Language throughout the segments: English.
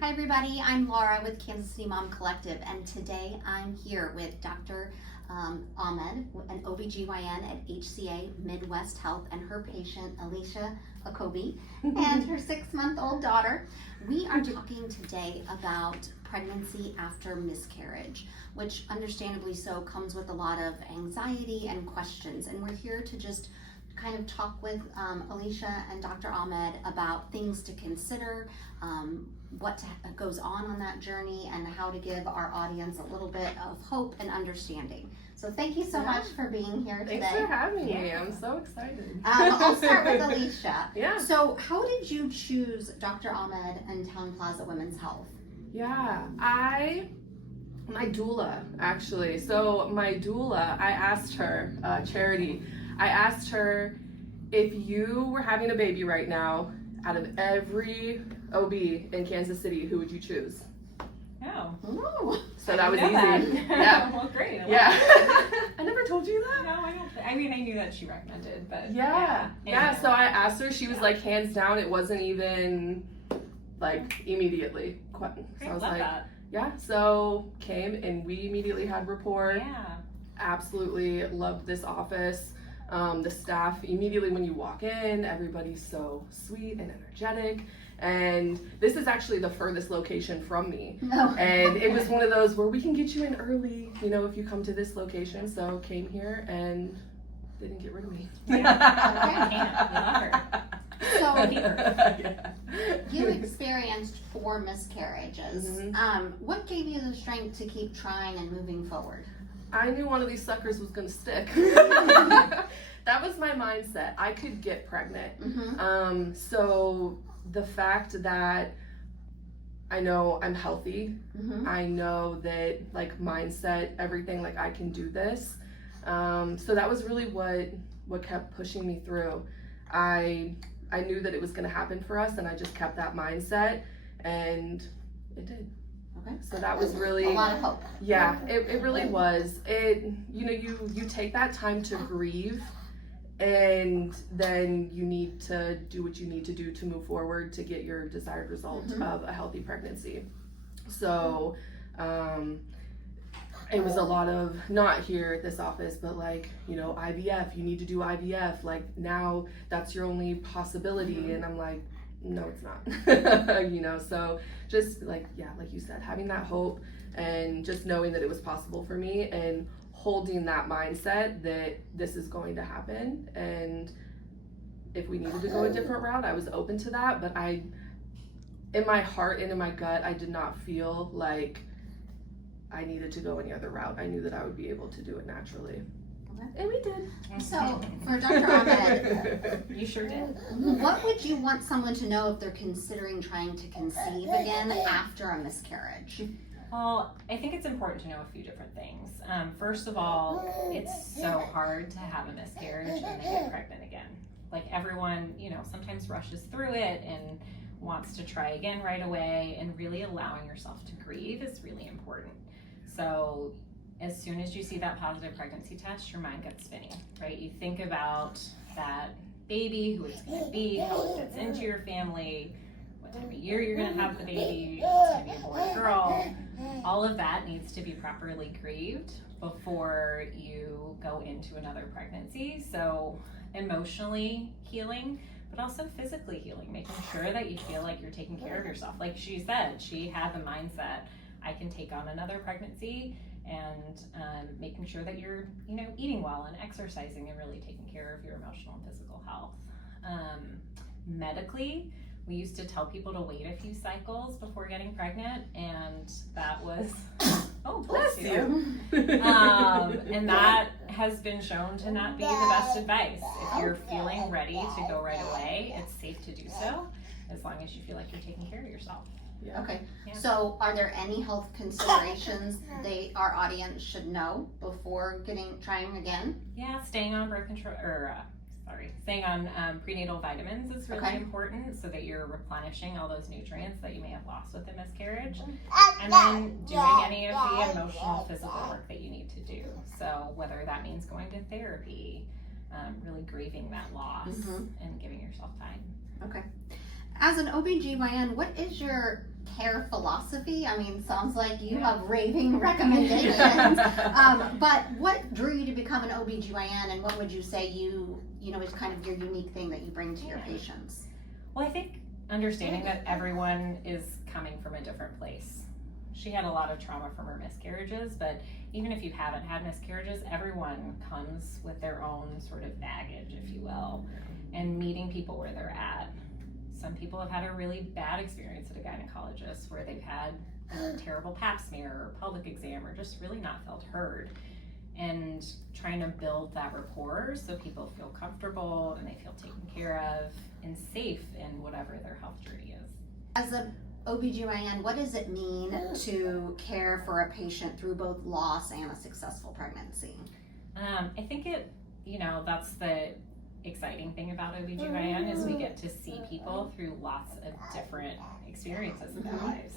Hi everybody, I'm Laura with Kansas City Mom Collective, and today I'm here with Dr. Ahmed, an OBGYN at HCA Midwest Health, and her patient Alicia Okobi and her 6-month-old daughter. We are talking today about pregnancy after miscarriage, which understandably so comes with a lot of anxiety and questions, and we're here to just kind of talk with Alicia and Dr. Ahmed about things to consider, what goes on that journey, and how to give our audience a little bit of hope and understanding. So thank you so much for being here today. Thanks for having me. I'm so excited. I'll start with Alicia. Yeah. So how did you choose Dr. Ahmed and Town Plaza Women's Health? Yeah, my doula, actually. So my doula, I asked her, Charity, I asked her, if you were having a baby right now, out of every OB in Kansas City, who would you choose? Oh. Ooh. So that was easy. Yeah. Well, great. Yeah. I never told you that? No, I don't. I mean, I knew that she recommended, but yeah. So I asked her. She was like, hands down. It wasn't even like immediately. So I was like, that. yeah. So came and we immediately had rapport. Yeah. Absolutely loved this office. The staff, immediately when you walk in, everybody's so sweet and energetic. And this is actually the furthest location from me. Oh. And it was one of those where we can get you in early, you know, if you come to this location. So came here and didn't get rid of me. Yeah. So We love her. you experienced 4 miscarriages. Mm-hmm. What gave you the strength to keep trying and moving forward? I knew one of these suckers was gonna stick. That was my mindset. I could get pregnant. Mm-hmm. So the fact that I know I'm healthy, Mm-hmm. I know that like mindset, everything, like I can do this. So that was really what kept pushing me through. I knew that it was gonna happen for us, and I just kept that mindset, and it did. Okay. So that was really a lot of hope. Yeah, it really was. You take that time to grieve, and then you need to do what you need to do to move forward to get your desired result of a healthy pregnancy. So it was a lot of, not here at this office, but like, you know, IVF, you need to do IVF, like now that's your only possibility. And I'm like, no, it's not. You know, so just like, yeah, like you said, having that hope and just knowing that it was possible for me and holding that mindset that this is going to happen. And if we needed to go a different route, I was open to that. But in my heart and in my gut, I did not feel like I needed to go any other route. I knew that I would be able to do it naturally. And we did. So, for Dr. Ahmed, You sure did. what would you want someone to know if they're considering trying to conceive again after a miscarriage? Well, I think it's important to know a few different things. First of all, it's so hard to have a miscarriage and then get pregnant again. Like everyone, you know, sometimes rushes through it and wants to try again right away, and really allowing yourself to grieve is really important. So as soon as you see that positive pregnancy test, your mind gets spinning, right? You think about that baby, who it's gonna be, how it fits into your family, what time of year you're gonna have the baby, if it's gonna be a boy or girl. All of that needs to be properly grieved before you go into another pregnancy. So emotionally healing, but also physically healing, making sure that you feel like you're taking care of yourself. Like she said, she had the mindset, I can take on another pregnancy, and making sure that you're, you know, eating well and exercising and really taking care of your emotional and physical health. Medically, we used to tell people to wait a few cycles before getting pregnant, and that was, oh, bless you. And that has been shown to not be the best advice. If you're feeling ready to go right away, it's safe to do so, as long as you feel like you're taking care of yourself. Yeah. Okay, Yeah. so are there any health considerations our audience should know before trying again? Yeah, staying on birth control, staying on prenatal vitamins is really important, so that you're replenishing all those nutrients that you may have lost with the miscarriage. And then doing any of the emotional, physical work that you need to do. So whether that means going to therapy, really grieving that loss and giving yourself time. Okay. As an OBGYN, what is your care philosophy? I mean, sounds like you have raving recommendations. But what drew you to become an OBGYN, and what would you say you know is kind of your unique thing that you bring to your patients? Well, I think understanding that everyone is coming from a different place. She had a lot of trauma from her miscarriages, but even if you haven't had miscarriages, everyone comes with their own sort of baggage, if you will, and meeting people where they're at. Some people have had a really bad experience at a gynecologist where they've had a terrible pap smear or pelvic exam or just really not felt heard. And trying to build that rapport so people feel comfortable and they feel taken care of and safe in whatever their health journey is. As a OBGYN, what does it mean to care for a patient through both loss and a successful pregnancy? I think that's the exciting thing about OBGYN is we get to see people through lots of different experiences in their lives.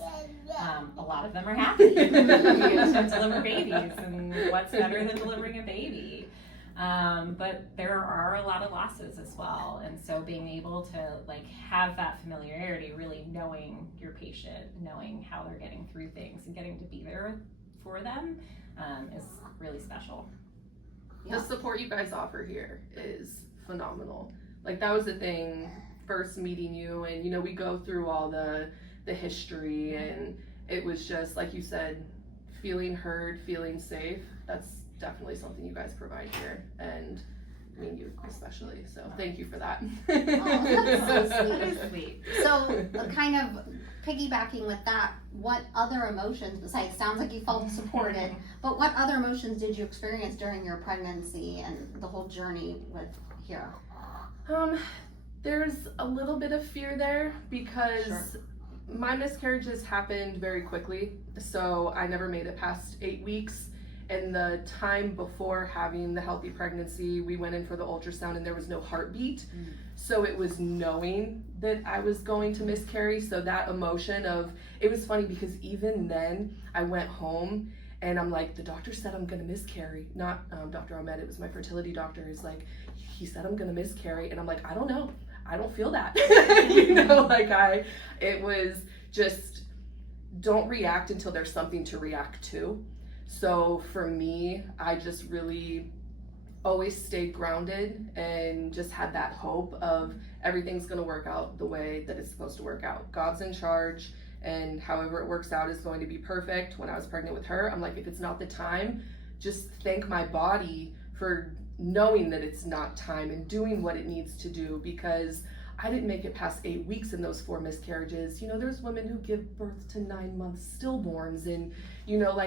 A lot of them are happy. We get to deliver babies, and what's better than delivering a baby? But there are a lot of losses as well, and so being able to have that familiarity, really knowing your patient, knowing how they're getting through things and getting to be there for them is really special. The support you guys offer here is phenomenal. That was the thing, first meeting you, and we go through all the history, and it was just like you said, feeling heard, feeling safe. That's definitely something you guys provide here, and I mean you especially, so thank you for that. Oh, that's so sweet. So kind of piggybacking with that, what other emotions besides, sounds like you felt supported, but what other emotions did you experience during your pregnancy and the whole journey with here? There's a little bit of fear there because my miscarriages happened very quickly, so I never made it past 8 weeks. And the time before having the healthy pregnancy, we went in for the ultrasound and there was no heartbeat. So it was knowing that I was going to miscarry. So that emotion of, it was funny because even then I went home and I'm like, the doctor said I'm gonna miscarry. Not Dr. Ahmed, it was my fertility doctor. He's like, he said I'm gonna miscarry. And I'm like, I don't know. I don't feel that. It was just, don't react until there's something to react to. So for me, I just really always stayed grounded and just had that hope of everything's gonna work out the way that it's supposed to work out. God's in charge, and however it works out is going to be perfect. When I was pregnant with her, I'm like, if it's not the time, just thank my body for knowing that it's not time and doing what it needs to do, because I didn't make it past 8 weeks in those 4 miscarriages. There's women who give birth to 9 months stillborns, and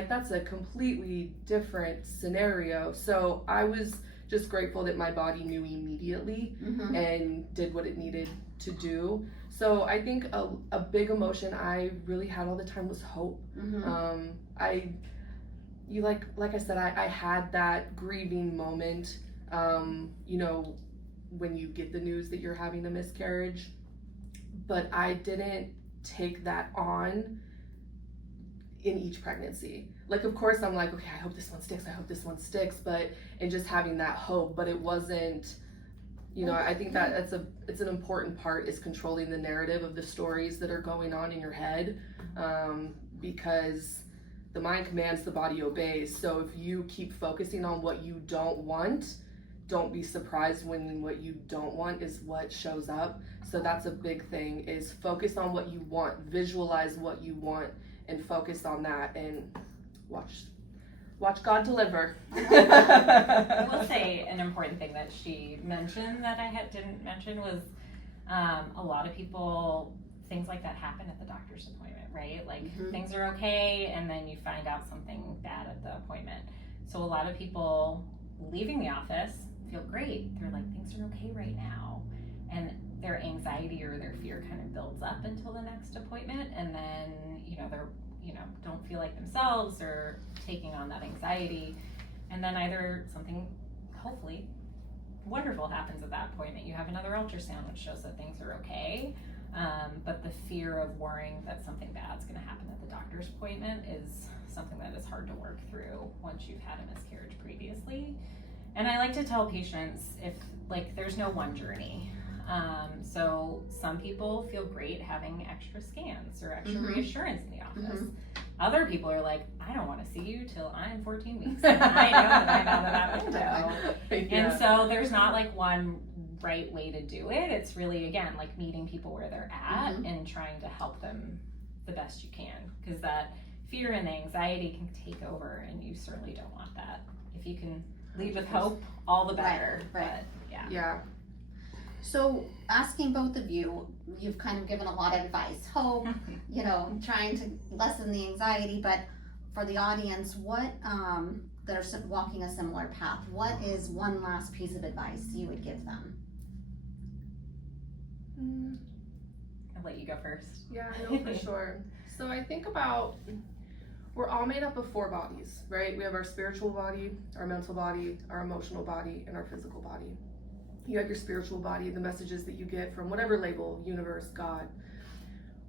that's a completely different scenario. So I was just grateful that my body knew immediately and did what it needed to do. So I think a big emotion I really had all the time was hope. Like I said, I had that grieving moment, when you get the news that you're having a miscarriage, but I didn't take that on in each pregnancy. Of course I'm like, okay, I hope this one sticks, and just having that hope, but it wasn't, I think that it's an important part, is controlling the narrative of the stories that are going on in your head, because the mind commands, the body obeys. So if you keep focusing on what you don't want, don't be surprised when what you don't want is what shows up. So that's a big thing, is focus on what you want, visualize what you want, and focus on that, and watch God deliver. I will say an important thing that she mentioned that I didn't mention was a lot of people, things like that happen at the doctor's appointment, right? Things are okay, and then you find out something bad at the appointment. So a lot of people leaving the office feel great. They're like, things are okay right now. And their anxiety or their fear kind of builds up until the next appointment, and then they're don't feel like themselves or taking on that anxiety, and then either something hopefully wonderful happens at that appointment. You have another ultrasound which shows that things are okay, but the fear of worrying that something bad's going to happen at the doctor's appointment is something that is hard to work through once you've had a miscarriage previously. And I like to tell patients, if there's no one journey. So some people feel great having extra scans or extra Mhm. reassurance in the office. Mhm. Other people are like, I don't want to see you till I'm 14 weeks. And I know that I'm out of that window. Yeah. And so there's not like one right way to do it. It's really, again, like meeting people where they're at Mhm. and trying to help them the best you can. Because that fear and anxiety can take over, and you certainly don't want that. If you can lead with hope, all the better. Right. But yeah. Yeah. So asking both of you, you've kind of given a lot of advice, hope, trying to lessen the anxiety, but for the audience, what, that are walking a similar path, what is one last piece of advice you would give them? I'll let you go first. Yeah, I know for sure. So I think about, we're all made up of 4 bodies, right? We have our spiritual body, our mental body, our emotional body, and our physical body. You have your spiritual body, the messages that you get from whatever label, universe, God.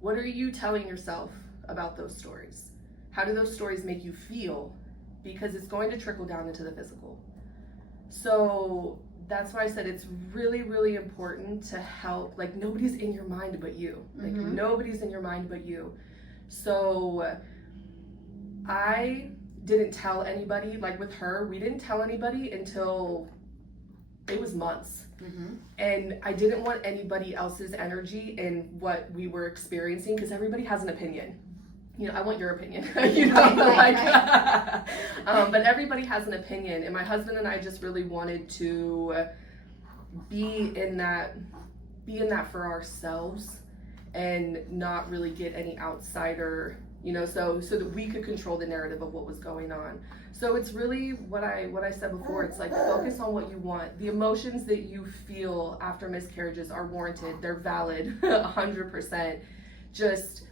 What are you telling yourself about those stories? How do those stories make you feel? Because it's going to trickle down into the physical. So that's why I said it's really, really important to help. Like, nobody's in your mind but you. Like, Mhm. nobody's in your mind but you. So I didn't tell anybody, like with her, we didn't tell anybody until it was months. Mm-hmm. And I didn't want anybody else's energy in what we were experiencing, because everybody has an opinion. I want your opinion, Right. But everybody has an opinion, and my husband and I just really wanted to be in that for ourselves, and not really get any outsider, so that we could control the narrative of what was going on. So it's really what I said before. It's like, focus on what you want. The emotions that you feel after miscarriages are warranted. They're valid, 100%. Just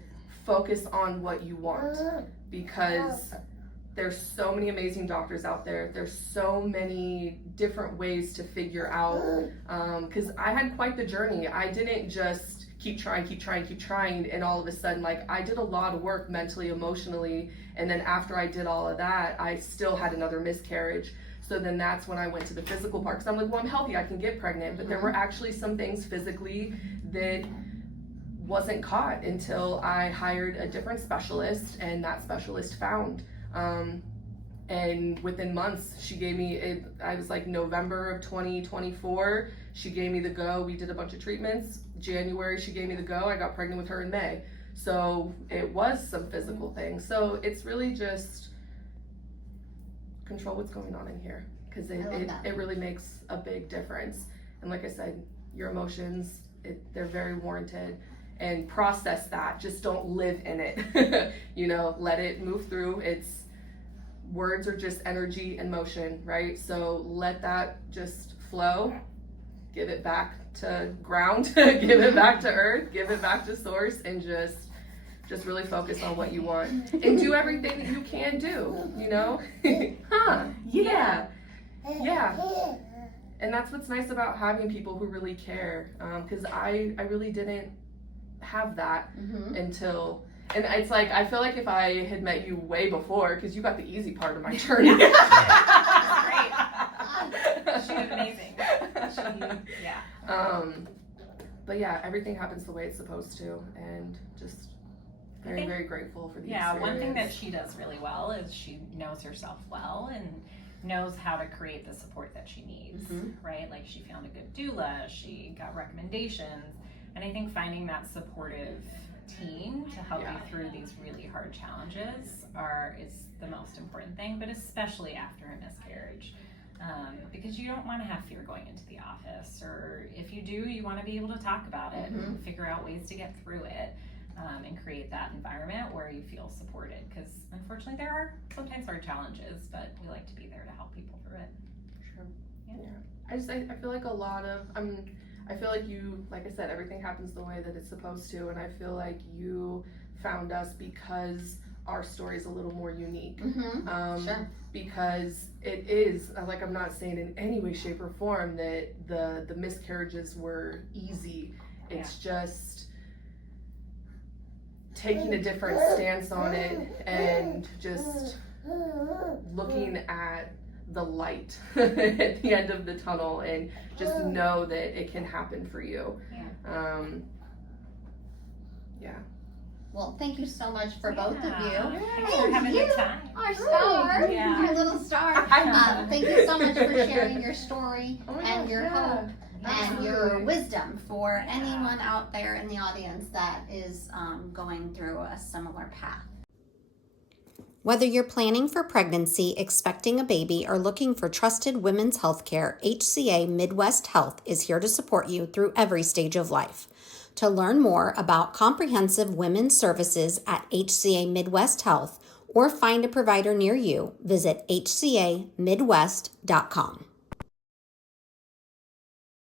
focus on what you want, because there's so many amazing doctors out there. There's so many different ways to figure out, because I had quite the journey. I didn't just keep trying, and all of a sudden, like, I did a lot of work mentally, emotionally, and then after I did all of that, I still had another miscarriage. So then that's when I went to the physical part, because I'm like, well, I'm healthy, I can get pregnant. But there were actually some things physically that wasn't caught until I hired a different specialist, and that specialist found. And within months, she gave me I was like November of 2024, she gave me the go. We did a bunch of treatments. January, she gave me the go. I got pregnant with her in May. So it was some physical things. So it's really just control what's going on in here, because it really makes a big difference. And like I said, your emotions, they're very warranted. And process that. Just don't live in it. Let it move through. Words are just energy and motion, right? So let that just flow. Give it back to ground. Give it back to earth. Give it back to source, and just really focus on what you want, and do everything that you can do. Yeah. And that's what's nice about having people who really care, because I really didn't have that until, and it's like, I feel like if I had met you way before, because you got the easy part of my journey. Great. She was amazing. But yeah, everything happens the way it's supposed to, and just very, very grateful for the experience. One thing that she does really well is she knows herself well and knows how to create the support that she needs, right? Like, she found a good doula, she got recommendations, and I think finding that supportive team to help you through these really hard challenges is the most important thing, but especially after a miscarriage. Because you don't want to have fear going into the office, or if you do, you want to be able to talk about it and figure out ways to get through it, and create that environment where you feel supported, because unfortunately there are sometimes hard challenges, but we like to be there to help people through it. Sure. Yeah. I feel like I feel like you, like I said, everything happens the way that it's supposed to, and I feel like you found us because our story is a little more unique. Sure. Because it is, like, I'm not saying in any way, shape, or form that the miscarriages were easy. It's just taking a different stance on it, and just looking at the light at the end of the tunnel, and just know that it can happen for you. Yeah. Well, thank you so much for both of you. Thanks for having a good time. Our star, Yeah. our little star. Thank you so much for sharing your story and your hope and your wisdom for anyone out there in the audience that is going through a similar path. Whether you're planning for pregnancy, expecting a baby, or looking for trusted women's health care, HCA Midwest Health is here to support you through every stage of life. To learn more about comprehensive women's services at HCA Midwest Health or find a provider near you, visit hcamidwest.com.